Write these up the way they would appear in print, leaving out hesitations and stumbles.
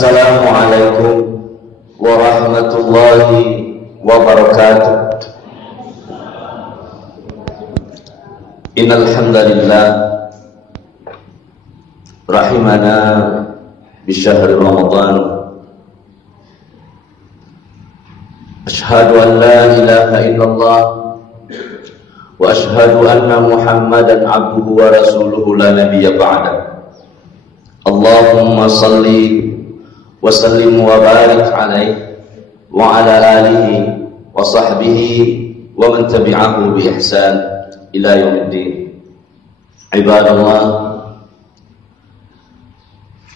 Assalamualaikum warahmatullahi wabarakatuh. Innal hamdalillah rahimana bi syahri Ramadan. Asyhadu an la ilaha illallah wa asyhadu anna Muhammadan abduhu wa rasuluhu la nabiyya ba'da. Allahumma salli wa sallim wa barik alaihi wa ala alihi wa sahbihi wa man tabi'ahu bi ihsan ila yaumiddin. Ibadallah,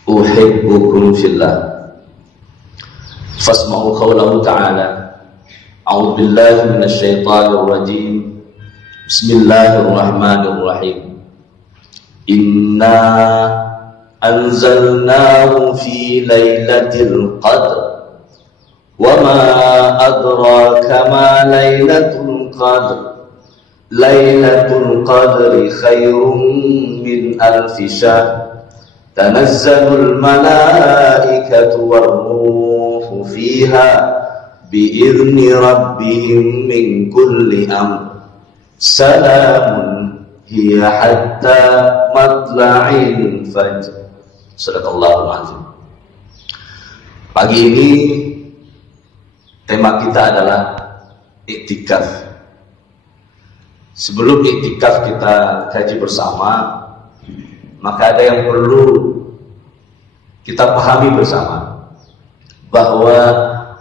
uhibbukum fillah. Fasma'u qawlahu ta'ala. A'udzu billahi minasy syaithanir rajim. Bismillahirrahmanirrahim. Inna anzalnahu fi lailatul qadr wa ma adraka ma lailatul qadr lailatul qadri khairum min alfi syahr tanazzalul malaikatu war-ruhu fiha bi'izni rabbihim min kulli amr salamun hiya hatta matla'il fajr. Sadaqallahul azim. Pagi ini tema kita adalah iktikaf. Sebelum iktikaf kita kaji bersama, maka ada yang perlu kita pahami bersama, bahwa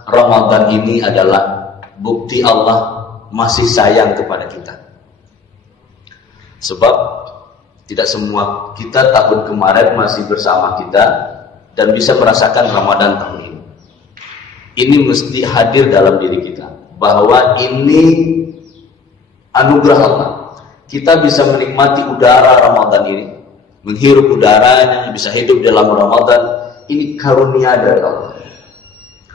Ramadan ini adalah bukti Allah masih sayang kepada kita. Sebab tidak semua kita tahun kemarin masih bersama kita dan bisa merasakan Ramadan tahun ini. Ini mesti hadir dalam diri kita, bahwa ini anugerah Allah. Kita bisa menikmati udara Ramadan ini, menghirup udaranya, bisa hidup dalam Ramadan. Ini karunia dari Allah.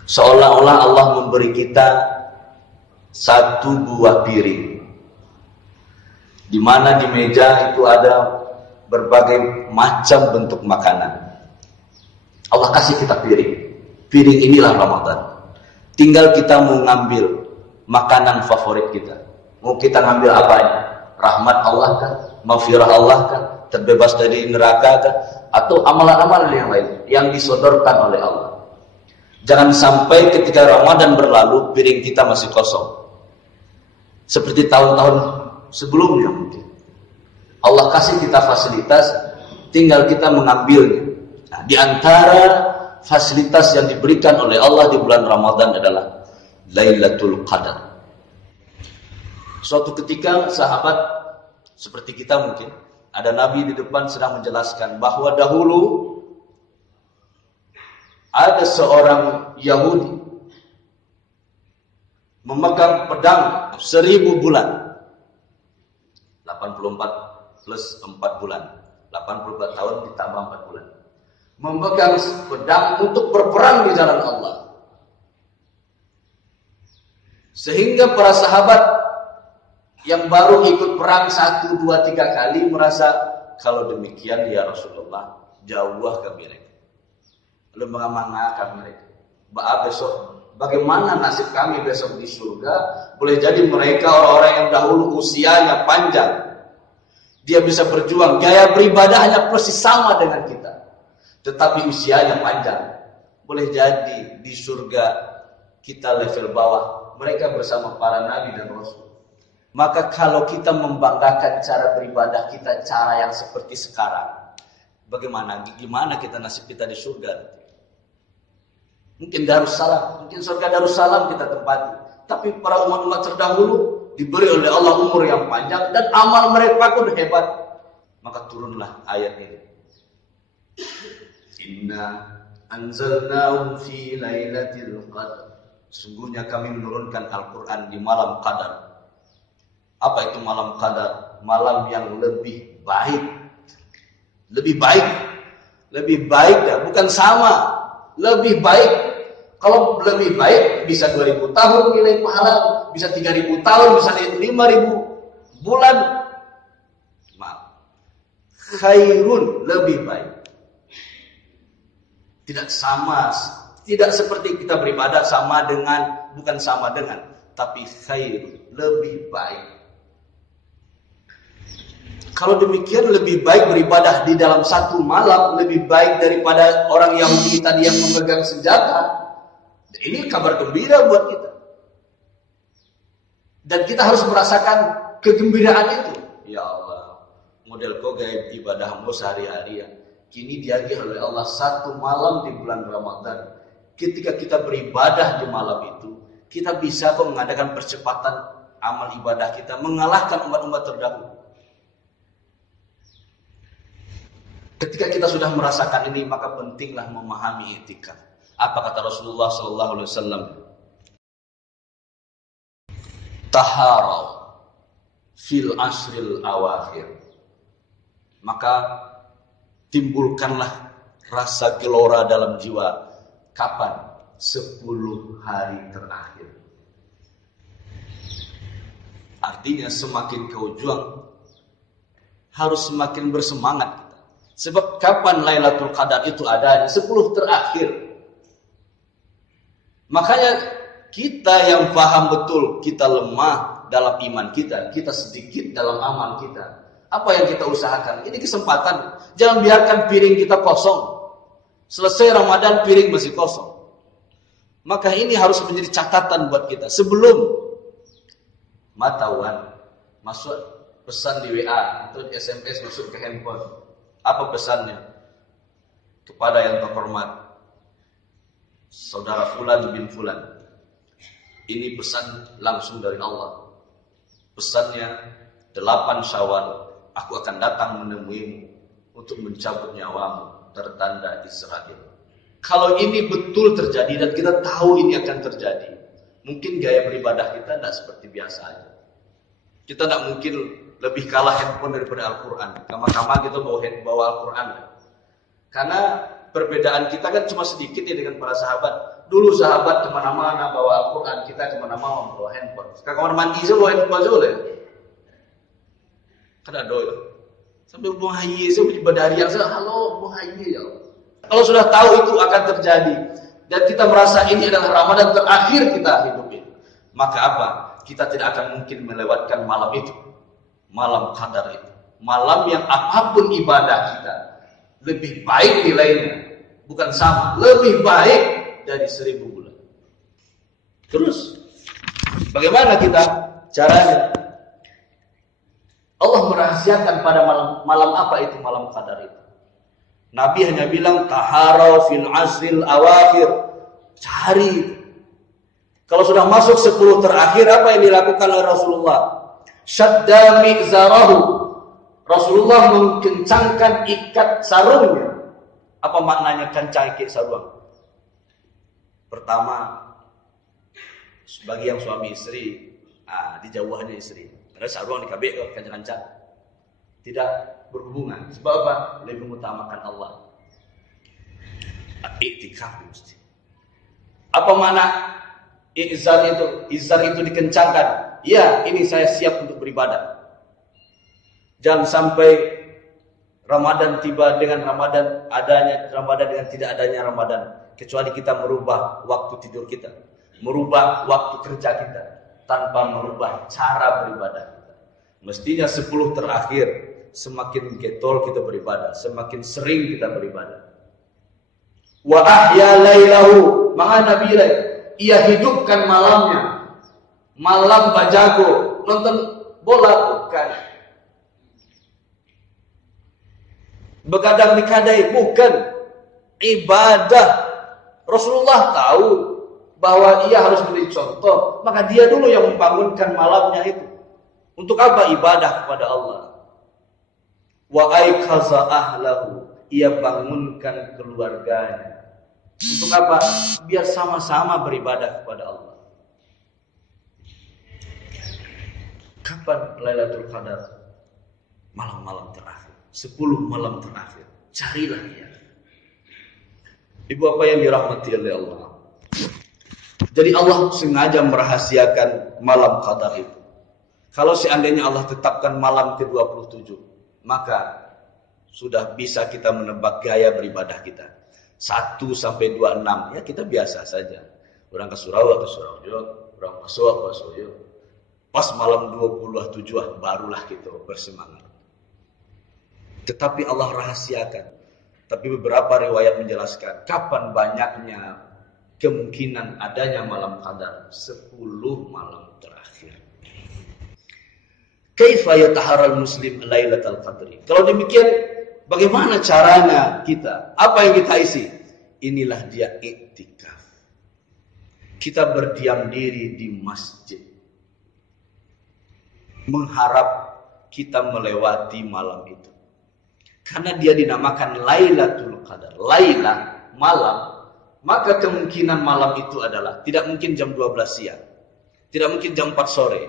Seolah-olah Allah memberi kita satu buah piring, di mana di meja itu ada berbagai macam bentuk makanan. Allah kasih kita piring. Piring inilah Ramadan. Tinggal kita mau ngambil makanan favorit kita. Mau kita ngambil apanya? Rahmat Allah kan? Maghfirah Allah kan? Terbebas dari neraka kan? Atau amalan-amalan yang lain yang disodorkan oleh Allah. Jangan sampai ketika Ramadan berlalu piring kita masih kosong, seperti tahun-tahun sebelumnya mungkin. Allah kasih kita fasilitas, tinggal kita mengambilnya. Nah, di antara fasilitas yang diberikan oleh Allah di bulan Ramadan adalah Lailatul Qadar. Suatu ketika sahabat seperti kita mungkin, ada Nabi di depan sedang menjelaskan bahwa dahulu ada seorang Yahudi memegang pedang 1000 bulan. 84 plus 4 bulan, 84 tahun ditambah 4 bulan, memegang pedang untuk berperang di jalan Allah. Sehingga para sahabat yang baru ikut perang 1, 2, 3 kali merasa, kalau demikian ya Rasulullah, jauh kami mereka, lemah kami mereka. Besok bagaimana nasib kami besok di surga? Boleh jadi mereka orang-orang yang dahulu usianya panjang, dia bisa berjuang, gaya beribadahnya persis sama dengan kita, tetapi usianya panjang. Boleh jadi di surga kita level bawah, mereka bersama para nabi dan rasul. Maka kalau kita membanggakan cara beribadah kita, cara yang seperti sekarang, gimana kita nasib kita di surga? Mungkin Darussalam, mungkin surga Darussalam kita tempati. Tapi para umat-umat terdahulu diberi oleh Allah umur yang panjang dan amal mereka pun hebat. Maka turunlah ayat ini. Inna anzalnahu fi lailatul qadr. Sungguhnya kami menurunkan Al-Quran di malam Qadar. Apa itu malam Qadar? Malam yang lebih baik. Lebih baik. Lebih baik ya, bukan sama. Lebih baik. Kalau lebih baik bisa 2000 tahun nilai pahala, bisa 3000 tahun, bisa 5000 bulan. Maaf. Khairun, lebih baik. Tidak sama, tidak seperti kita beribadah sama dengan, bukan sama dengan, tapi khair, lebih baik. Kalau demikian lebih baik beribadah di dalam satu malam, lebih baik daripada orang Yahudi tadi yang memegang senjata. Ini kabar gembira buat kita. Dan kita harus merasakan kegembiraan itu. Ya Allah, model kau gaya ibadahmu sehari-hari ya. Kini diagih oleh Allah satu malam di bulan Ramadan. Ketika kita beribadah di malam itu, kita bisa kok mengadakan percepatan amal ibadah kita, mengalahkan umat-umat terdahulu. Ketika kita sudah merasakan ini, maka pentinglah memahami i'tikaf. Apa kata Rasulullah SAW? Taharau fil asril awakhir. Maka timbulkanlah rasa gelora dalam jiwa. Kapan? 10 hari terakhir. Artinya semakin kau juang, harus semakin bersemangat kita. Sebab kapan Lailatul Qadar itu adanya? 10 terakhir. Makanya kita yang paham betul kita lemah dalam iman kita sedikit dalam amal kita. Apa yang kita usahakan? Ini kesempatan. Jangan biarkan piring kita kosong. Selesai Ramadan piring masih kosong. Maka ini harus menjadi catatan buat kita. Sebelum matawan masuk pesan di WA atau di SMS masuk ke handphone. Apa pesannya? Kepada yang terhormat Saudara Fulan bin Fulan. Ini pesan langsung dari Allah. Pesannya 8 Syawal aku akan datang menemuimu untuk mencabut nyawamu, tertanda Israel. Kalau ini betul terjadi dan kita tahu ini akan terjadi, mungkin gaya beribadah kita tidak seperti biasa aja. Kita tidak mungkin lebih kalah handphone daripada Al-Quran. Kama-kama kita bawa Al-Quran. Karena perbedaan kita kan cuma sedikit ya dengan para sahabat. Dulu sahabat kemana-mana bawa Al-Quran, kita kemana-mana bawa handphone. Sekarang kamar mandi saya bawa handphone aja boleh. Kan ada ya. Sampai buang hayi saya berdari yang saya, halo buang hayi ya. Kalau sudah tahu itu akan terjadi dan kita merasa ini adalah Ramadan terakhir kita hidup ini, maka apa? Kita tidak akan mungkin melewatkan malam itu, malam Qadar itu, malam yang apapun ibadah kita lebih baik nilainya, bukan sama, lebih baik dari 1000 bulan. Terus, bagaimana kita caranya? Allah merahasiakan pada malam apa itu malam Qadar itu. Nabi hanya bilang taharau fil asril awakhir. Cari. Kalau sudah masuk 10 terakhir, apa yang dilakukan oleh Rasulullah? Syadda mi'zarahu. Rasulullah mengencangkan ikat sarungnya. Apa maknanya kencang ikat sarung? Pertama, bagi yang suami istri, dijauhnya istri. Ada sarung di kabeh kok kencang-kencang. Tidak berhubungan. Sebab apa? Lebih mengutamakan Allah. I'tikaf mesti. Apa makna izar itu? Izar itu dikencangkan. Ya, ini saya siap untuk beribadah. Jangan sampai Ramadan tiba dengan Ramadan, adanya Ramadan dengan tidak adanya Ramadan. Kecuali kita merubah waktu tidur kita, merubah waktu kerja kita, tanpa merubah cara beribadah kita. Mestinya 10 terakhir, semakin getol kita beribadah, semakin sering kita beribadah. Wa ahya lailahu, maka Nabi ia hidupkan malamnya. Malam bajago, nonton bola bukan. Begadang di kadai bukan. Ibadah. Rasulullah tahu bahwa ia harus menjadi contoh, maka dia dulu yang membangunkan malamnya itu. Untuk apa? Ibadah kepada Allah. Wa aikaza ahlahu, ia bangunkan keluarganya. Untuk apa? Biar sama-sama beribadah kepada Allah. Kapan Lailatul Qadar? Malam-malam terakhir, 10 malam terakhir. Carilah dia. Ibu apa yang dirahmati oleh Allah. Jadi Allah sengaja merahasiakan malam Qadar itu. Kalau seandainya Allah tetapkan malam ke-27, maka sudah bisa kita menebak gaya beribadah kita. 1 sampai 26 ya kita biasa saja. Orang ke Surau ke Surau, orang ke Surau. Pas malam 27 barulah kita bersemangat. Tetapi Allah rahasiakan. Tapi beberapa riwayat menjelaskan kapan banyaknya kemungkinan adanya malam qadar. 10 malam terakhir. Kaifa yataharral muslim lailatul qadri? Kalau demikian, bagaimana caranya kita? Apa yang kita isi? Inilah dia iktikaf. Kita berdiam diri di masjid. Mengharap kita melewati malam itu. Karena dia dinamakan Lailatul Qadar. Laila, malam. Maka kemungkinan malam itu adalah tidak mungkin jam 12 siang. Tidak mungkin jam 4 sore.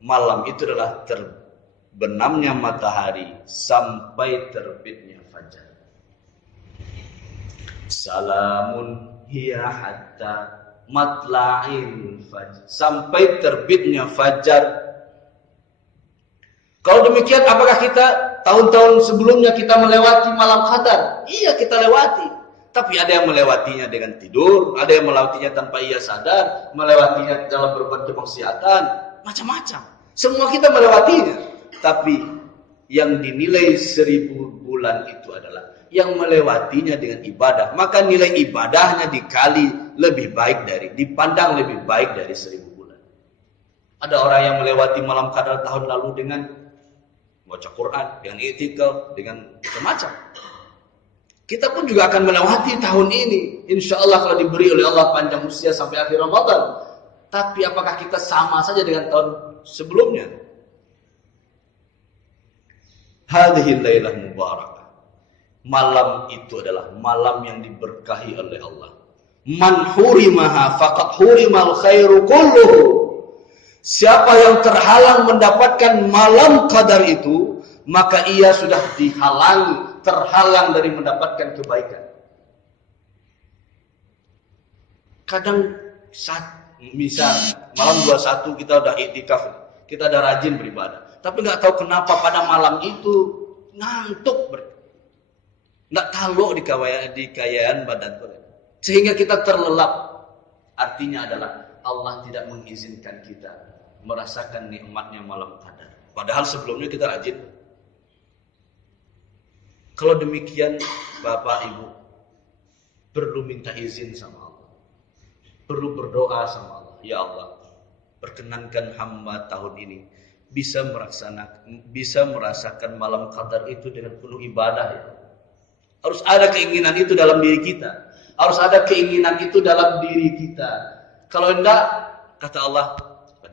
Malam itu adalah terbenamnya matahari sampai terbitnya fajar. Salamun hiya hatta matla'il fajar. Sampai terbitnya fajar. Kalau demikian, apakah kita tahun-tahun sebelumnya kita melewati malam qadar? Iya, kita lewati. Tapi ada yang melewatinya dengan tidur, ada yang melewatinya tanpa ia sadar, melewatinya dalam berbuat kemaksiatan, macam-macam. Semua kita melewatinya. Tapi yang dinilai 1000 bulan itu adalah yang melewatinya dengan ibadah. Maka nilai ibadahnya dikali lebih baik dipandang lebih baik dari 1000 bulan. Ada orang yang melewati malam qadar tahun lalu dengan baca Quran, dengan i'tikaf, dengan macam-macam. Kita pun juga akan melewati tahun ini, insya Allah kalau diberi oleh Allah panjang usia sampai akhir Ramadan. Tapi apakah kita sama saja dengan tahun sebelumnya? Hadhihi lailah mubarakah. Malam itu adalah malam yang diberkahi oleh Allah. Man hurimaha faqad hurimal khairu kulluhu. Siapa yang terhalang mendapatkan malam qadar itu, maka ia sudah terhalang dari mendapatkan kebaikan. Kadang misal malam 21 kita udah iktikaf, kita udah rajin beribadah, tapi nggak tahu kenapa pada malam itu ngantuk, nggak tahu di kayaan badan, sehingga kita terlelap. Artinya adalah Allah tidak mengizinkan kita merasakan nikmatnya malam qadar. Padahal sebelumnya kita rajin. Kalau demikian, Bapak Ibu perlu minta izin sama Allah. Perlu berdoa sama Allah. Ya Allah, perkenankan hamba tahun ini bisa merasakan malam qadar itu dengan penuh ibadah. Ya. Harus ada keinginan itu dalam diri kita. Harus ada keinginan itu dalam diri kita. Kalau enggak, kata Allah,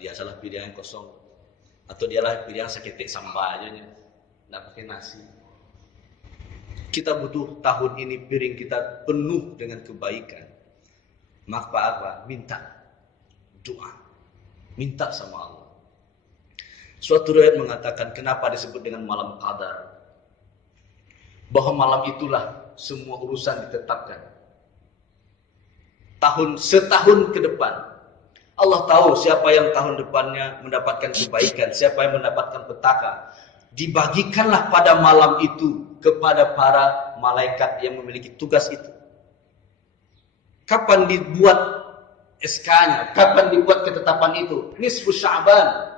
dia salah pilihan yang kosong, atau dialah pilihan seketik sambal aja nya, nggak pakai nasi. Kita butuh tahun ini piring kita penuh dengan kebaikan. Maka apa? Minta doa, minta sama Allah. Suatu riwayat mengatakan kenapa disebut dengan malam qadar, bahwa malam itulah semua urusan ditetapkan. Setahun ke depan. Allah tahu siapa yang tahun depannya mendapatkan kebaikan, siapa yang mendapatkan petaka. Dibagikanlah pada malam itu kepada para malaikat yang memiliki tugas itu. Kapan dibuat SK-nya? Kapan dibuat ketetapan itu? Nisfu Sya'ban.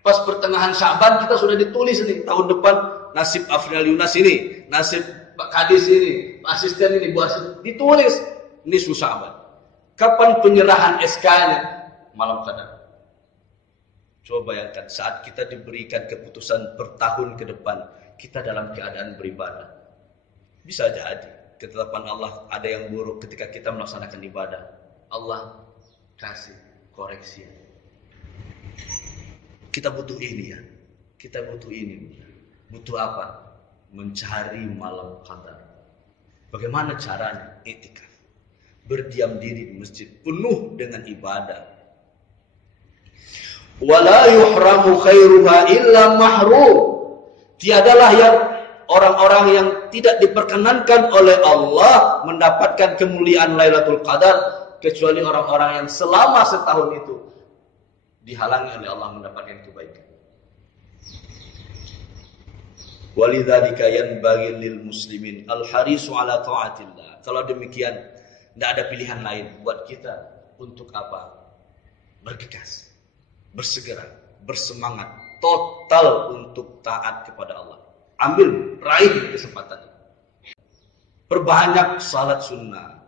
Pas pertengahan Sya'ban kita sudah ditulis nih, tahun depan nasib Afril Yunas ini, nasib Pak Kadis ini, asisten ini, Bu asisten. Ditulis nisfu Sya'ban. Kapan penyerahan SK-nya? Malam qadar. Coba bayangkan saat kita diberikan keputusan per tahun ke depan, kita dalam keadaan beribadah. Bisa jadi ketetapan Allah ada yang buruk ketika kita melaksanakan ibadah. Allah kasih koreksi. Kita butuh ini ya. Kita butuh ini. Butuh apa? Mencari malam qadar. Bagaimana caranya? Iktikaf. Berdiam diri di masjid penuh dengan ibadah. Wala yuhramu khairuha illa mahrum. Tiadalah yang orang-orang yang tidak diperkenankan oleh Allah mendapatkan kemuliaan Lailatul Qadar kecuali orang-orang yang selama setahun itu dihalangi oleh Allah mendapatkan kebaikan. Walidzalika yanbaghi lil muslimin al-harisu ala ta'atillah. Kalau demikian, tidak ada pilihan lain buat kita untuk apa? Bergegas, bersegera, bersemangat, total untuk taat kepada Allah. Ambil, raih kesempatan. Perbanyak salat sunnah,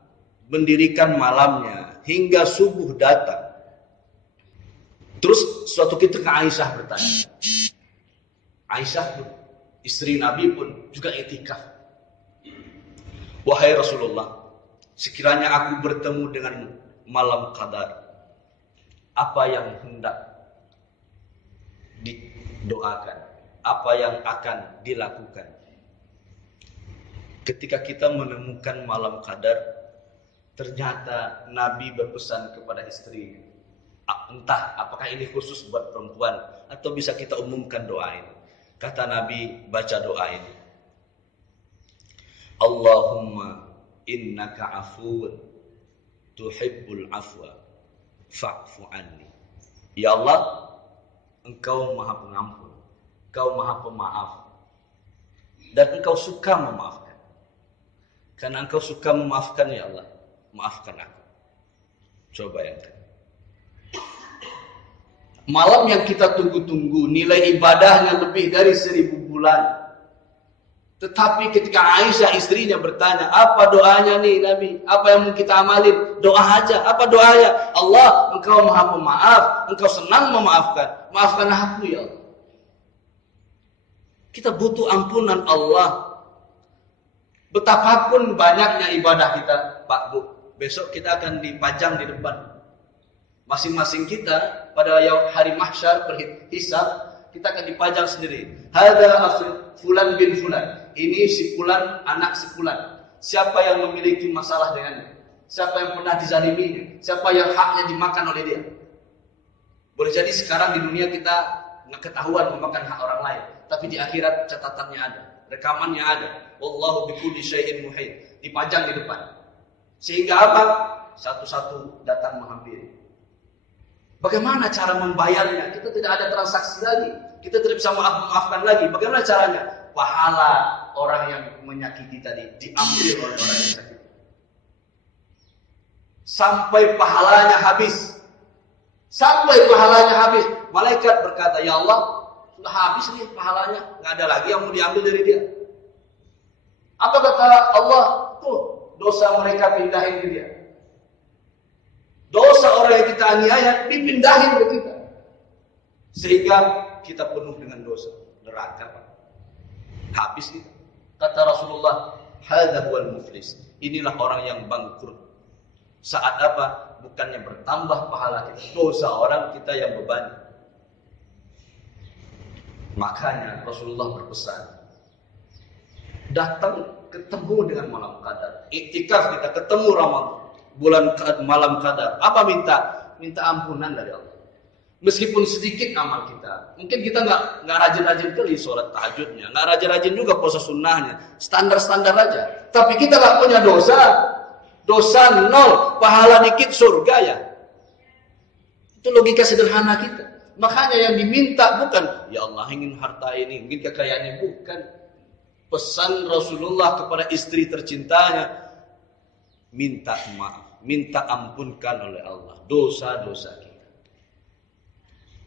mendirikan malamnya hingga subuh datang. Terus suatu ketika Aisyah bertanya. Aisyah pun, istri Nabi pun juga i'tikaf. Wahai Rasulullah, sekiranya aku bertemu dengan malam qadar, apa yang hendak didoakan, apa yang akan dilakukan? Ketika kita menemukan malam qadar, ternyata Nabi berpesan kepada istri, entah apakah ini khusus buat perempuan atau bisa kita umumkan doa ini. Kata Nabi, baca doa ini. Allahumma innaka afuwun tuhibbul afwa fa'fu anni. Ya Allah, Engkau Maha Pengampun, Engkau Maha Pemaaf, dan Engkau suka memaafkan. Karena Engkau suka memaafkan, ya Allah, maafkan aku. Coba bayangkan. Malam yang kita tunggu-tunggu, nilai ibadahnya lebih dari 1000 bulan. Tetapi ketika Aisyah istrinya bertanya, apa doanya nih Nabi? Apa yang mau kita amalin? Doa aja. Apa doanya? Allah, Engkau Maha Pemaaf, Engkau senang memaafkan. Maafkan aku ya Allah. Kita butuh ampunan Allah. Betapapun banyaknya ibadah kita, Pak Bu, besok kita akan dipajang di depan. Masing-masing kita pada hari mahsyar berhisab, kita akan dipajang sendiri. Hada fulan bin fulan. Ini si fulan, anak si fulan. Siapa yang memiliki masalah dengannya? Siapa yang pernah dizaliminya? Siapa yang haknya dimakan oleh dia? Boleh jadi sekarang di dunia kita nggak ketahuan memakan hak orang lain, tapi di akhirat catatannya ada, rekamannya ada. Wallahu bikulli syai'in muhit. Dipajang di depan. Sehingga apa? Satu-satu datang menghampiri. Bagaimana cara membayarnya? Kita tidak ada transaksi lagi. Kita tidak bisa memaafkan lagi. Bagaimana caranya? Pahala orang yang menyakiti tadi diambil oleh orang yang sakit. Sampai pahalanya habis. Sampai pahalanya habis. Malaikat berkata, ya Allah, sudah habis nih pahalanya. Nggak ada lagi yang mau diambil dari dia. Apa kata Allah? Tuh, dosa mereka pindahin ke dia. Dosa orang yang kita aniaya dipindahin ke kita. Sehingga kita penuh dengan dosa. Neraka, Pak. Habis kita. Kata Rasulullah, hadza huwal muflis. Inilah orang yang bangkrut. Saat apa? Bukannya bertambah pahala kita, dosa orang kita yang beban. Makanya Rasulullah berpesan, datang ketemu dengan malam qadar. Iktikaf kita ketemu Ramadan, malam qadar. Apa minta? Minta ampunan dari Allah. Meskipun sedikit amal kita, mungkin kita nggak rajin-rajin kali sholat tahajudnya, nggak rajin-rajin juga puasa sunnahnya, standar-standar aja. Tapi kita nggak punya dosa nol, pahala dikit surga ya. Itu logika sederhana kita. Makanya yang diminta bukan, ya Allah ingin harta ini, ingin kekayaan ini, bukan. Pesan Rasulullah kepada istri tercintanya, minta maaf, minta ampunkan oleh Allah dosa-dosa kita.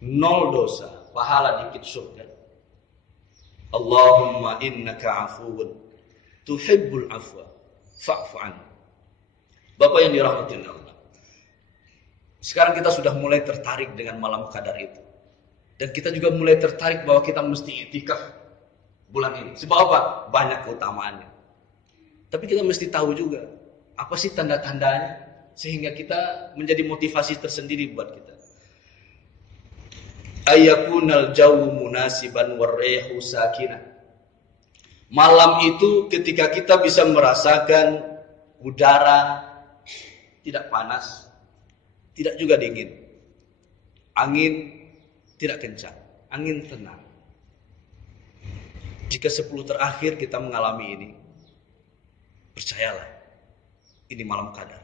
Nol dosa, pahala dikit surga. Allahumma innaka afuwun tuhibbul afwa fa'fu anni. Bapak yang dirahmati oleh Allah. Sekarang kita sudah mulai tertarik dengan malam qadar itu. Dan kita juga mulai tertarik bahwa kita mesti i'tikaf bulan ini. Sebab apa? Banyak keutamaannya. Tapi kita mesti tahu juga apa sih tanda-tandanya sehingga kita menjadi motivasi tersendiri buat kita. Ayakunal jawu munasiban warrihu sakinah. Malam itu ketika kita bisa merasakan udara tidak panas, tidak juga dingin. Angin tidak kencang, angin tenang. Jika 10 terakhir kita mengalami ini, percayalah, ini malam qadar.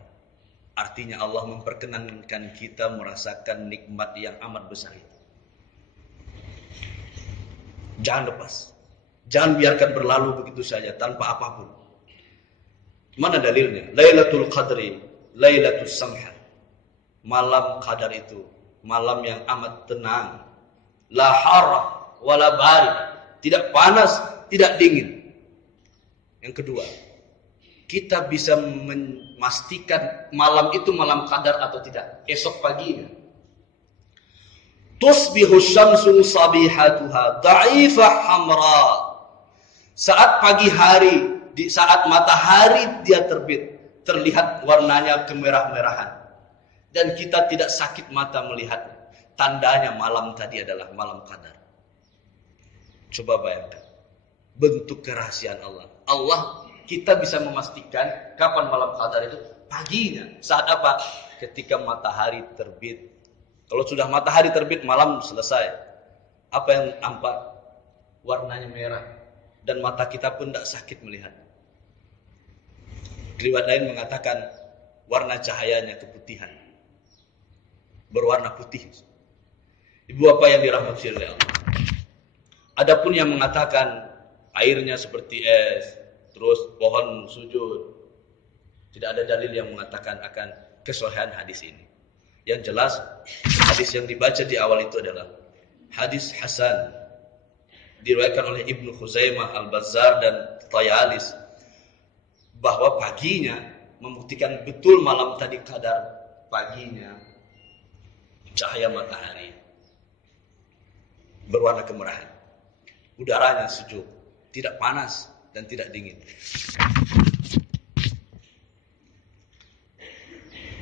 Artinya Allah memperkenankan kita merasakan nikmat yang amat besar itu. Jangan lepas. Jangan biarkan berlalu begitu saja tanpa apapun. Mana dalilnya? Lailatul Qadri, Lailatul Samha. Malam Qadar itu malam yang amat tenang. La harra wala barid. Tidak panas, tidak dingin. Yang kedua, kita bisa memastikan malam itu malam Qadar atau tidak. Esok paginya. Tusbihu syamsu sabihatuha da'ifah hamra. Saat pagi hari, di saat matahari dia terbit, terlihat warnanya kemerah-merahan. Dan kita tidak sakit mata melihatnya. Tandanya malam tadi adalah malam Qadar. Coba bayangkan. Bentuk kerahasiaan Allah. Allah, kita bisa memastikan kapan malam Qadar itu. Paginya. Saat apa? Ketika matahari terbit. Kalau sudah matahari terbit, malam selesai. Apa yang nampak? Warnanya merah. Dan mata kita pun tidak sakit melihat. Riwayat lain mengatakan warna cahayanya keputihan. Berwarna putih. Ibu apa yang dirahmati oleh Allah. Adapun yang mengatakan airnya seperti es, terus pohon sujud. Tidak ada dalil yang mengatakan akan kesohihan hadis ini. Yang jelas, hadis yang dibaca di awal itu adalah hadis Hasan. Diriwayatkan oleh Ibnu Khuzaimah, Al-Bazzar dan Tayalis. Bahwa paginya membuktikan betul malam tadi Qadar. Paginya cahaya matahari berwarna kemerahan. Udaranya sejuk, tidak panas dan tidak dingin.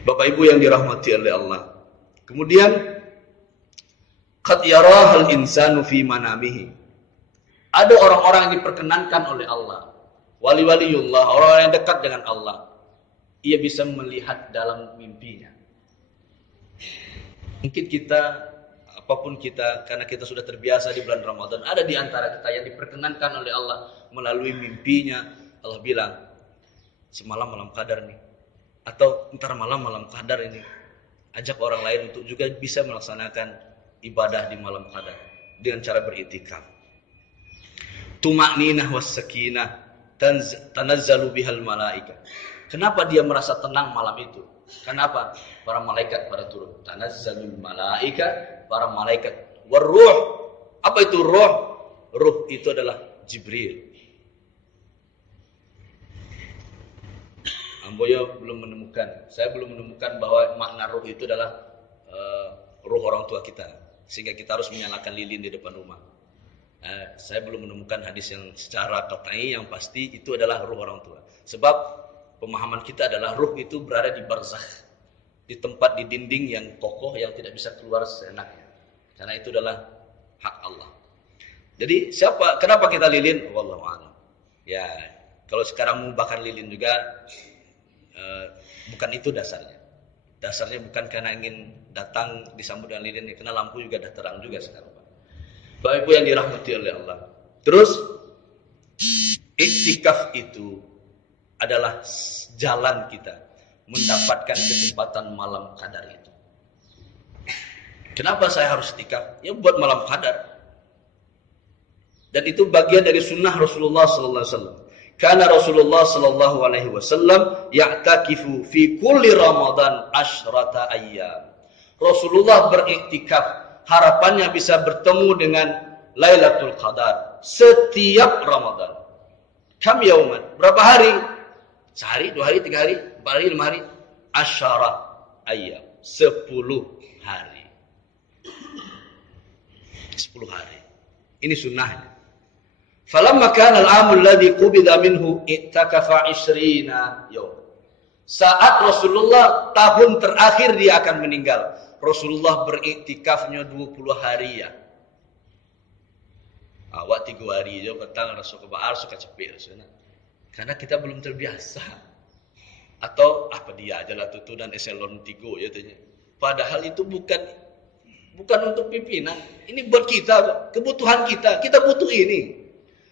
Bapak Ibu yang dirahmati oleh Allah. Kemudian qad yarahal insanu fi manamihi. Ada orang-orang yang diperkenankan oleh Allah. Wali-waliullah, orang-orang yang dekat dengan Allah. Ia bisa melihat dalam mimpinya. Mungkin kita, apapun kita, karena kita sudah terbiasa di bulan Ramadan, ada di antara kita yang diperkenankan oleh Allah melalui mimpinya. Allah bilang, semalam malam Qadar nih. Atau ntar malam Qadar ini. Ajak orang lain untuk juga bisa melaksanakan ibadah di malam Qadar. Dengan cara beriktikaf. Tuma'ninah was sakinah. Tanazzalu bihal malaika. Kenapa dia merasa tenang malam itu? Kenapa? Para malaikat pada turun. Tanazzalul malaika, para malaikat. Waruh. Apa itu ruh? Ruh itu adalah Jibril. Amboyo belum menemukan. Saya belum menemukan bahwa makna ruh itu adalah ruh orang tua kita. Sehingga kita harus menyalakan lilin di depan rumah. Saya belum menemukan hadis yang secara qat'i yang pasti itu adalah ruh orang tua. Sebab pemahaman kita adalah ruh itu berada di barzakh, di tempat di dinding yang kokoh yang tidak bisa keluar seenaknya. Karena itu adalah hak Allah. Jadi kenapa kita lilin? Wallahu a'lam. Ya, kalau sekarang mau bakar lilin juga bukan itu dasarnya. Dasarnya bukan karena ingin datang disambut dengan lilin, karena lampu juga dah terang juga sekarang. Bapak Ibu yang dirahmati oleh Allah. Terus iktikaf itu adalah jalan kita mendapatkan kesempatan malam Qadar itu. Kenapa saya harus iktikaf? Ya buat malam Qadar. Dan itu bagian dari sunnah Rasulullah sallallahu alaihi wasallam. Karena Rasulullah sallallahu alaihi wasallam ya'takifu fi kulli Ramadan asyrata ayyam. Rasulullah beriktikaf, harapannya bisa bertemu dengan Lailatul Qadar setiap Ramadan. Kam yauman? Berapa hari? Sehari, 2 hari, 3 hari, 4 hari, 5 hari? Asyara ayyam. 10 hari. 10 hari. Ini sunnahnya. Falamma kana al-'amul ladzi qubida minhu i'takafa 20 yaum. Saat Rasulullah tahun terakhir dia akan meninggal, Rasulullah beriktikafnya 20 hari ya. Awak 3 hari aja petang Rasul kebaar suka cepet Rasulnya. Karena kita belum terbiasa. Atau apa dia aja lah tutu dan eselon 3 ya tanya. Padahal itu bukan untuk pimpinan. Ini buat kita, kebutuhan kita. Kita butuh ini.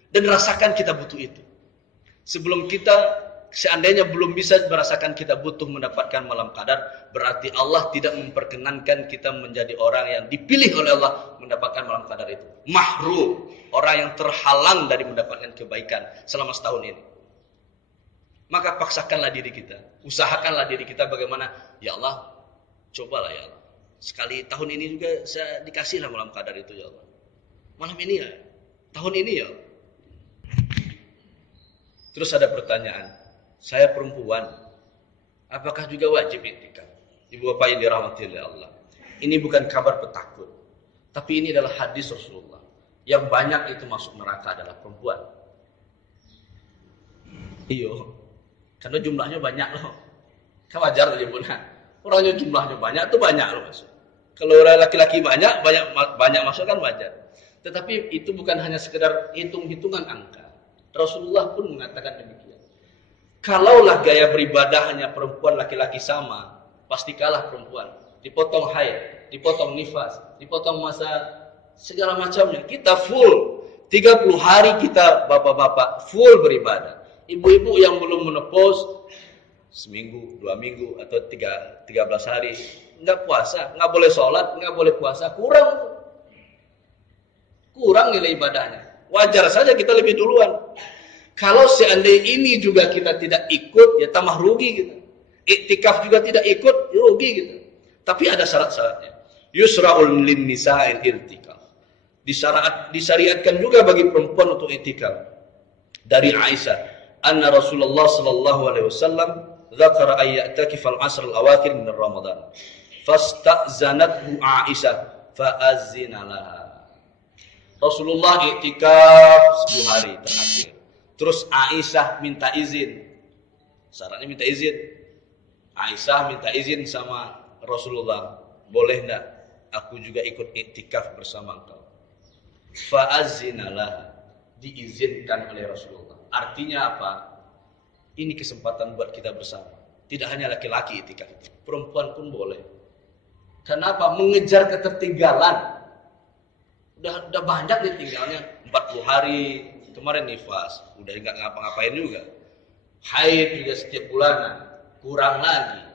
Dan rasakan kita butuh itu. Sebelum kita seandainya belum bisa merasakan kita butuh mendapatkan malam qadar, berarti Allah tidak memperkenankan kita menjadi orang yang dipilih oleh Allah mendapatkan malam qadar itu. Mahrum, orang yang terhalang dari mendapatkan kebaikan selama setahun ini. Maka paksakanlah diri kita, usahakanlah diri kita bagaimana, ya Allah, cobalah ya Allah. Sekali tahun ini juga saya dikasihlah malam qadar itu ya Allah. Malam ini ya, tahun ini ya. Terus ada pertanyaan, saya perempuan, apakah juga wajib iktikaf? Ibu bapak yang dirahmati oleh Allah. Ini bukan kabar petakut, tapi ini adalah hadis Rasulullah. Yang banyak itu masuk neraka adalah perempuan. Iyo, karena jumlahnya banyak loh. Kan wajar aja bunda. Orangnya jumlahnya banyak tuh banyak loh masuk. Kalau laki-laki banyak masuk kan wajar. Tetapi itu bukan hanya sekedar hitung-hitungan angka. Rasulullah pun mengatakan demikian. Kalaulah gaya beribadah hanya perempuan laki-laki sama, pasti kalah perempuan. Dipotong haid, dipotong nifas, dipotong masa segala macamnya. Kita full 30 hari kita bapak-bapak full beribadah. Ibu-ibu yang belum menopause seminggu, 2 minggu atau 13 hari nggak puasa, nggak boleh sholat, nggak boleh puasa, kurang nilai ibadahnya. Wajar saja kita lebih duluan. Kalau seandainya ini juga kita tidak ikut, ya tambah rugi kita. Iktikaf juga tidak ikut, ya rugi kita. Tapi ada syarat-syaratnya. Yusra'ul lin nisa'il iktikaf. Disyariatkan juga bagi perempuan untuk iktikaf. Dari Aisyah, anna Rasulullah sallallahu alaihi wasallam dzakara ay ya'takif al-'ashr al-awakhir min Ramadan. Fasta'zanathu Aisyah fa'azzina laha. Rasulullah iktikaf 10 hari terakhir. Terus Aisyah minta izin. Syaratnya minta izin. Aisyah minta izin sama Rasulullah. Boleh enggak aku juga ikut iktikaf bersama engkau? Fa'azzinalah. Diizinkan oleh Rasulullah. Artinya apa? Ini kesempatan buat kita bersama. Tidak hanya laki-laki iktikaf itu. Perempuan pun boleh. Kenapa? Mengejar ketertinggalan. Udah banyak nih tinggalnya 40 hari kemarin nifas, udah nggak ngapa-ngapain juga. Haid juga setiap bulanan, kurang lagi.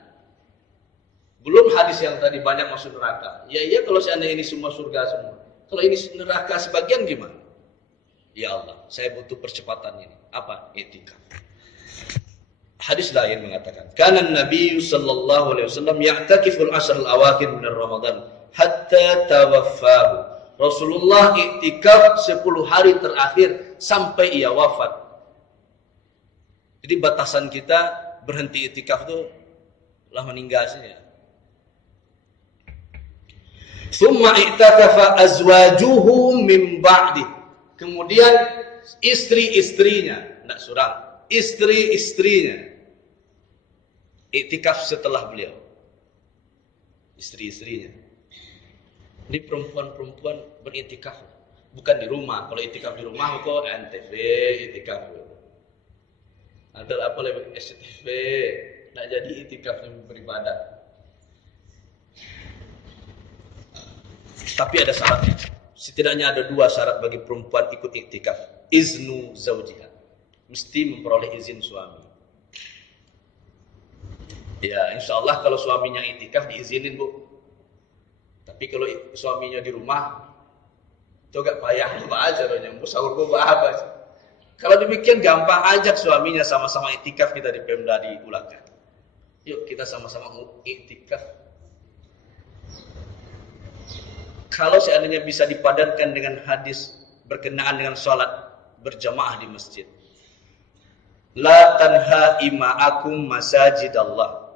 Belum hadis yang tadi banyak masuk neraka. Ya iya kalau seandainya ini semua surga semua. Kalau ini neraka sebagian gimana? Ya Allah, saya butuh percepatan ini. Apa? Iktikaf. Hadis lain mengatakan, kana Nabi sallallahu alaihi wasallam ya'takiful ashr al-awakhir min Ramadan hatta tawaffahu. Rasulullah iktikaf 10 hari terakhir sampai ia wafat. Jadi batasan kita berhenti iktikaf itu lah meninggal saja. Summa i'takafa azwajuhu min ba'di. Kemudian istri-istrinya, enggak surang, istri-istrinya iktikaf setelah beliau. Istri-istrinya. Ini perempuan-perempuan beriktikaf, bukan di rumah. Kalau iktikaf di rumah kok NTV iktikaf. Atau apa lebih STV, tidak jadi iktikaf yang beribadah. Tapi ada syaratnya. Setidaknya ada 2 syarat bagi perempuan ikut iktikaf. Iznu zaujiha. Mesti memperoleh izin suami. Ya, insya Allah kalau suaminya iktikaf diizinin, Bu. Tapi kalau suaminya di rumah, itu agak payah coba aja loh, nyambung sahur coba apa sih. Kalau demikian gampang ajak suaminya sama-sama iktikaf kita di Pemda di Ulakan. Yuk kita sama-sama iktikaf. Kalau seandainya bisa dipadankan dengan hadis berkenaan dengan sholat berjamaah di masjid. La tanha ima'akum masajidallah.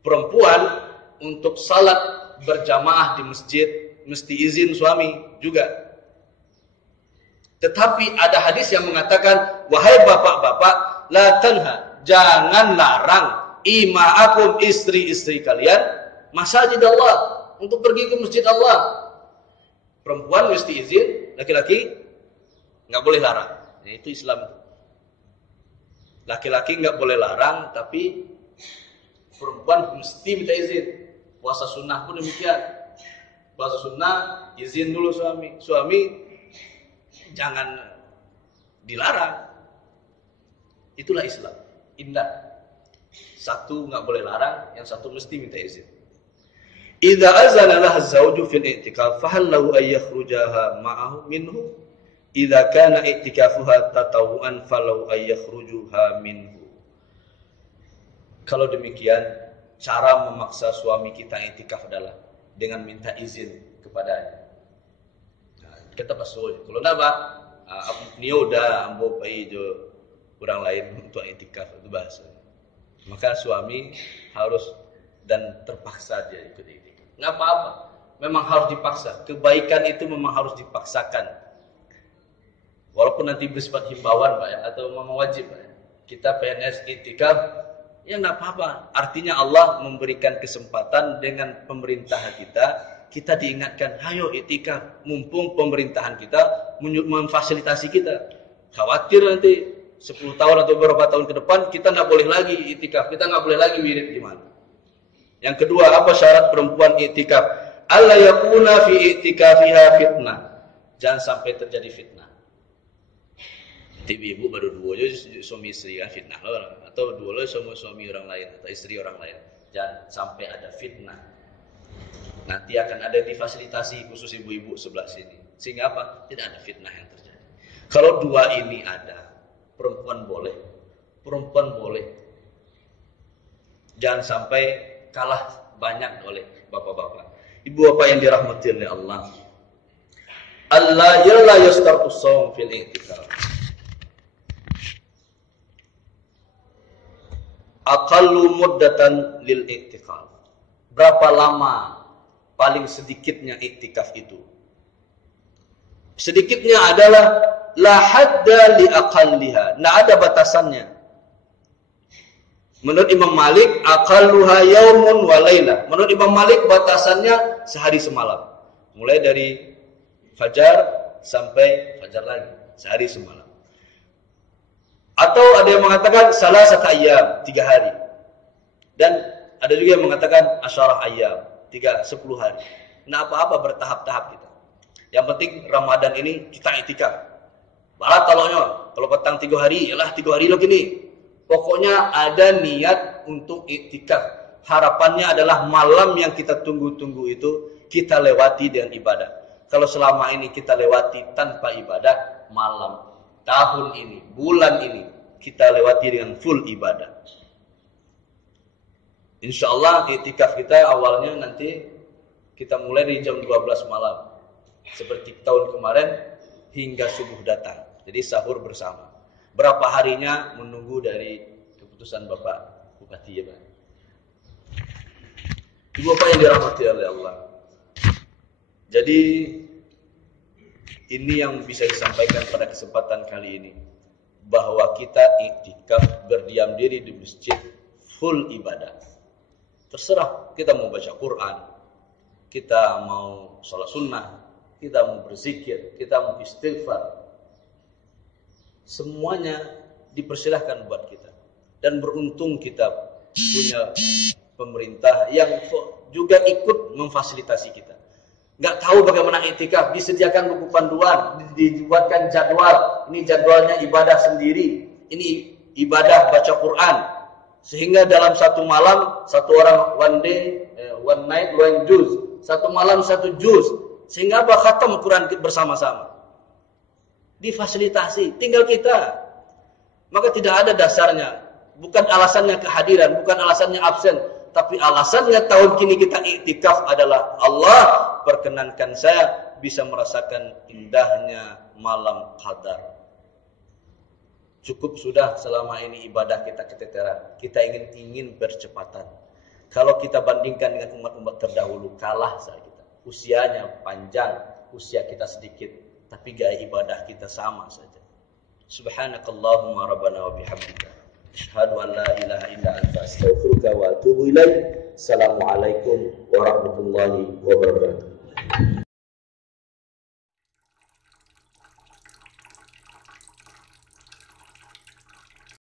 Perempuan untuk salat berjamaah di masjid mesti izin suami juga. Tetapi ada hadis yang mengatakan, wahai bapak-bapak, la tanha, jangan larang ima'akum istri-istri kalian masjid Allah, untuk pergi ke masjid Allah. Perempuan mesti izin, laki-laki nggak boleh larang. Ya, itu Islam. Laki-laki nggak boleh larang, tapi perempuan mesti minta izin. Puasa sunnah pun demikian. Puasa sunnah izin dulu suami. Suami jangan dilarang. Itulah Islam. Indah. Satu nggak boleh larang, yang satu mesti minta izin. Idza azana laha az-zawju fil i'tikaf fa hal lahu ay yakhrujaha ma'ahu minhu? Idza kana i'tikafuha tatawuan falau ay yakhrujuha minhu. Kalau demikian, cara memaksa suami kita i'tikaf adalah dengan minta izin kepadanya. Nah, kita pasuh. Kalau napa? Niyo udah ambo pai jo orang lain untuk i'tikaf itu bahasa. Maka suami harus dan terpaksa dia ikut i'tikaf. Nggak apa-apa, memang harus dipaksa. Kebaikan itu memang harus dipaksakan. Walaupun nanti bersifat himbauan, Pak, ya, atau memang wajib, Pak, ya. Kita PNS i'tikaf, ya nggak apa-apa. Artinya Allah memberikan kesempatan dengan pemerintahan kita diingatkan, ayo i'tikaf. Mumpung pemerintahan kita memfasilitasi kita. Khawatir nanti 10 tahun atau beberapa tahun ke depan kita nggak boleh lagi i'tikaf, kita nggak boleh lagi wirid gimana? Yang kedua, apa syarat perempuan i'tikaf? Alla yakuna fi i'tikafiha fitnah. Jangan sampai terjadi fitnah. Ibu baru dua aja suami istri kan fitnah loh, atau dua lo suami orang lain atau istri orang lain. Jangan sampai ada fitnah. Nanti akan ada difasilitasi khusus ibu-ibu sebelah sini. Sehingga apa? Tidak ada fitnah yang terjadi. Kalau dua ini ada, perempuan boleh. Jangan sampai kalah banyak oleh bapak-bapak. Ibu bapak yang dirahmati oleh Allah. Allah la yastartu shaum fil i'tikaf. Aqallu muddatan lil i'tikaf. Berapa lama paling sedikitnya i'tikaf itu? Sedikitnya adalah la hadda li aqalliha. Nah, ada batasannya. Menurut Imam Malik, aqalluha yaumun wa laila. Menurut Imam Malik batasannya sehari semalam. Mulai dari fajar sampai fajar lagi, sehari semalam. Atau ada yang mengatakan salasat ayyam, 3 hari. Dan ada juga yang mengatakan asyarah ayyam, 10 hari. Nah, apa-apa bertahap-tahap kita. Yang penting Ramadan ini kita i'tikaf. Barat kalau petang 3 hari, yalah 3 hari lo gini. Pokoknya ada niat untuk i'tikaf. Harapannya adalah malam yang kita tunggu-tunggu itu kita lewati dengan ibadah. Kalau selama ini kita lewati tanpa ibadah, malam, tahun ini, bulan ini, kita lewati dengan full ibadah. Insya Allah i'tikaf kita awalnya nanti kita mulai dari jam 12 malam. Seperti tahun kemarin hingga subuh datang. Jadi sahur bersama. Berapa harinya menunggu dari keputusan Bapak Bupati ya Pak. Ibu Bapak yang dirahmati oleh Allah. Jadi ini yang bisa disampaikan pada kesempatan kali ini. Bahwa kita i'tikaf berdiam diri di masjid full ibadah. Terserah kita mau baca Quran, kita mau sholat sunnah, kita mau berzikir, kita mau istighfar. Semuanya dipersilahkan buat kita. Dan beruntung kita punya pemerintah yang juga ikut memfasilitasi kita. Nggak tahu bagaimana i'tikaf, disediakan buku panduan, dibuatkan jadwal. Ini jadwalnya ibadah sendiri. Ini ibadah baca Quran. Sehingga dalam satu malam, satu orang one night, one juz. Satu malam, satu juz. Sehingga apa? Khatam Quran bersama-sama. Difasilitasi, tinggal kita. Maka tidak ada dasarnya. Bukan alasannya kehadiran, bukan alasannya absen. Tapi alasannya tahun kini kita i'tikaf adalah Allah perkenankan saya bisa merasakan indahnya malam qadar. Cukup sudah selama ini ibadah kita keteteran. Kita ingin percepatan. Kalau kita bandingkan dengan umat-umat terdahulu, kalah saja kita. Usianya panjang, usia kita sedikit, tapi gaya ibadah kita sama saja. Subhanakallahumma rabbana wa bihamdika. Asyhadu an la ilaha illa anta astaghfiruka wa atubu ilaik. Assalamualaikum warahmatullahi wabarakatuh.